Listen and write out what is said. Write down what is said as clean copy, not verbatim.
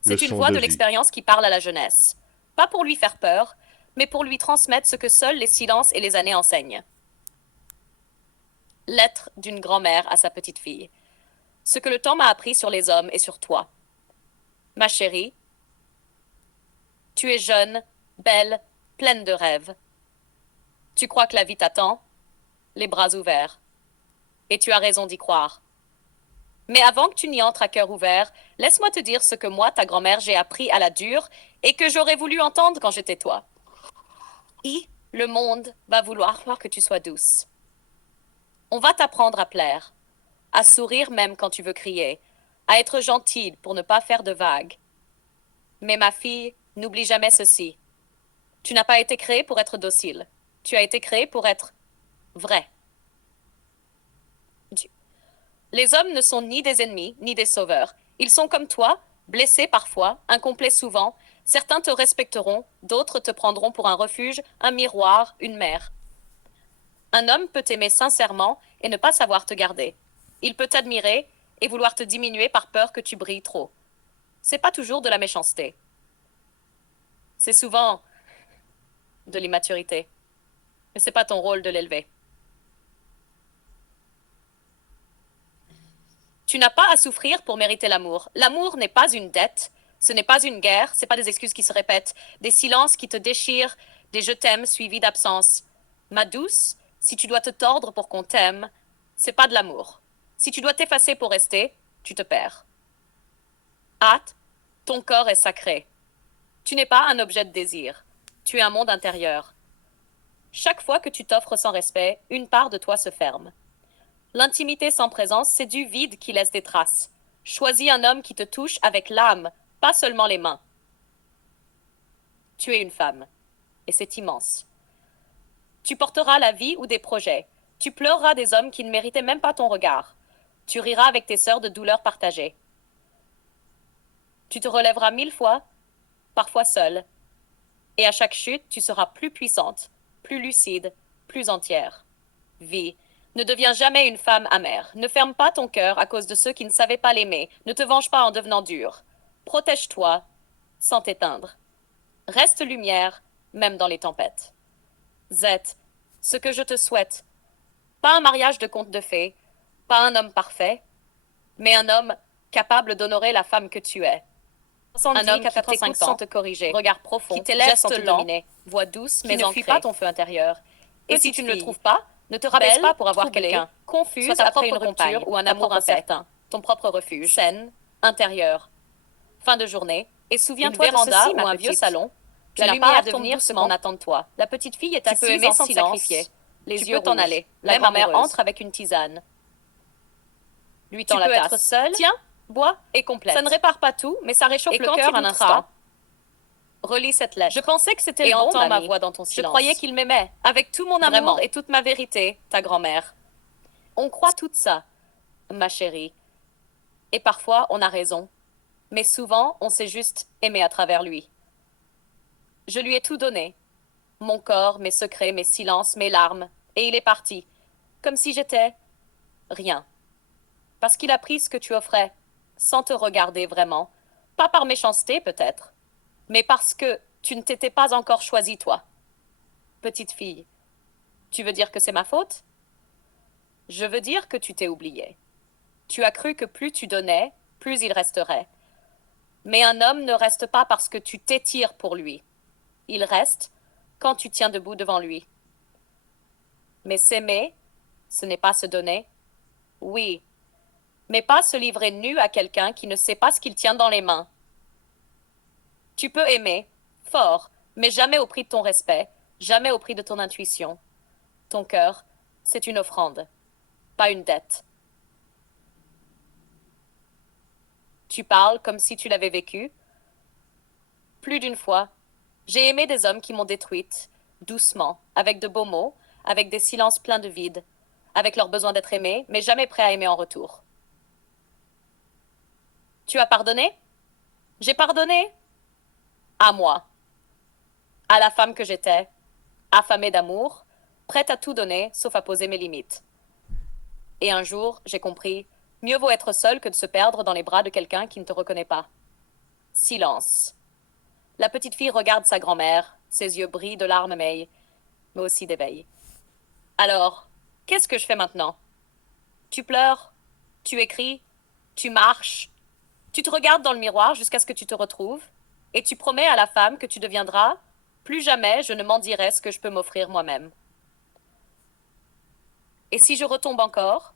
C'est une Leçon voix de de vie. l'expérience qui parle à la jeunesse. Pas pour lui faire peur, mais pour lui transmettre ce que seuls les silences et les années enseignent. Lettre d'une grand-mère à sa petite-fille. Ce que le temps m'a appris sur les hommes et sur toi. Ma chérie, tu es jeune, belle, pleine de rêves. Tu crois que la vie t'attend, les bras ouverts. Et tu as raison d'y croire. Mais avant que tu n'y entres à cœur ouvert, laisse-moi te dire ce que moi, ta grand-mère, j'ai appris à la dure et que j'aurais voulu entendre quand j'étais toi. Le monde va vouloir que tu sois douce. On va t'apprendre à plaire, à sourire même quand tu veux crier, à être gentille pour ne pas faire de vagues. Mais ma fille, n'oublie jamais ceci. Tu n'as pas été créée pour être docile. Tu as été créée pour être vrai. Les hommes ne sont ni des ennemis, ni des sauveurs. Ils sont comme toi, blessés parfois, incomplets souvent. Certains te respecteront, d'autres te prendront pour un refuge, un miroir, une mère. Un homme peut t'aimer sincèrement et ne pas savoir te garder. Il peut t'admirer et vouloir te diminuer par peur que tu brilles trop. C'est pas toujours de la méchanceté. C'est souvent de l'immaturité. Mais c'est pas ton rôle de l'élever. Tu n'as pas à souffrir pour mériter l'amour. L'amour n'est pas une dette, ce n'est pas une guerre, ce n'est pas des excuses qui se répètent, des silences qui te déchirent, des je t'aime suivis d'absence. Ma douce, si tu dois te tordre pour qu'on t'aime, c'est pas de l'amour. Si tu dois t'effacer pour rester, tu te perds. Hâte, ton corps est sacré. Tu n'es pas un objet de désir. Tu es un monde intérieur. Chaque fois que tu t'offres sans respect, une part de toi se ferme. L'intimité sans présence, c'est du vide qui laisse des traces. Choisis un homme qui te touche avec l'âme, pas seulement les mains. Tu es une femme, et c'est immense. Tu porteras la vie ou des projets. Tu pleureras des hommes qui ne méritaient même pas ton regard. Tu riras avec tes sœurs de douleurs partagées. Tu te relèveras 1000 fois, parfois seule. Et à chaque chute, tu seras plus puissante, plus lucide, plus entière. Vie, ne deviens jamais une femme amère. Ne ferme pas ton cœur à cause de ceux qui ne savaient pas l'aimer. Ne te venge pas en devenant dur. Protège-toi sans t'éteindre. Reste lumière, même dans les tempêtes. Z, ce que je te souhaite, pas un mariage de conte de fées, pas un homme parfait, mais un homme capable d'honorer la femme que tu es. Un homme qui t'écoute sans te corriger, regard profond, qui t'élève sans te dominer, voix douce mais ne fuit pas ton feu intérieur. Et si tu ne le trouves pas, ne te rabaisse pas pour avoir quelqu'un, confuse après une rupture ou un amour incertain, ton propre refuge, saine, intérieur. Fin de journée, et souviens-toi de ceci, ou un vieux salon. La lumière tombe doucement. On attend de toi. La petite fille est assise en silence, les yeux t'en aller. La grand-mère entre avec une tisane. Lui tend la tasse. Tu peux être seule. Tiens, bois et complète. Ça ne répare pas tout, mais ça réchauffe le cœur un instant. Relis cette lettre. Je pensais que c'était le bon, entends ma voix dans ton silence. Je croyais qu'il m'aimait, avec tout mon amour vraiment, et toute ma vérité, ta grand-mère. On croit tout ça, ma chérie. Et parfois, on a raison. Mais souvent, on s'est juste aimé à travers lui. Je lui ai tout donné. Mon corps, mes secrets, mes silences, mes larmes. Et il est parti. Comme si j'étais rien. Parce qu'il a pris ce que tu offrais, sans te regarder vraiment. Pas par méchanceté, peut-être, mais parce que tu ne t'étais pas encore choisie, toi. Petite fille, tu veux dire que c'est ma faute? Je veux dire que tu t'es oubliée. Tu as cru que plus tu donnais, plus il resterait. Mais un homme ne reste pas parce que tu t'étires pour lui. Il reste quand tu tiens debout devant lui. Mais s'aimer, ce n'est pas se donner. Oui, mais pas se livrer nu à quelqu'un qui ne sait pas ce qu'il tient dans les mains. Tu peux aimer, fort, mais jamais au prix de ton respect, jamais au prix de ton intuition. Ton cœur, c'est une offrande, pas une dette. Tu parles comme si tu l'avais vécu. Plus d'une fois, j'ai aimé des hommes qui m'ont détruite, doucement, avec de beaux mots, avec des silences pleins de vide, avec leur besoin d'être aimé, mais jamais prêt à aimer en retour. Tu as pardonné? J'ai pardonné? À moi, à la femme que j'étais, affamée d'amour, prête à tout donner, sauf à poser mes limites. Et un jour, j'ai compris, mieux vaut être seul que de se perdre dans les bras de quelqu'un qui ne te reconnaît pas. Silence. La petite fille regarde sa grand-mère. Ses yeux brillent de larmes, mais aussi d'éveil. Alors, qu'est-ce que je fais maintenant? Tu pleures, tu écris, tu marches, tu te regardes dans le miroir jusqu'à ce que tu te retrouves, et tu promets à la femme que tu deviendras, plus jamais je ne m'en dirai ce que je peux m'offrir moi-même. Et si je retombe encore,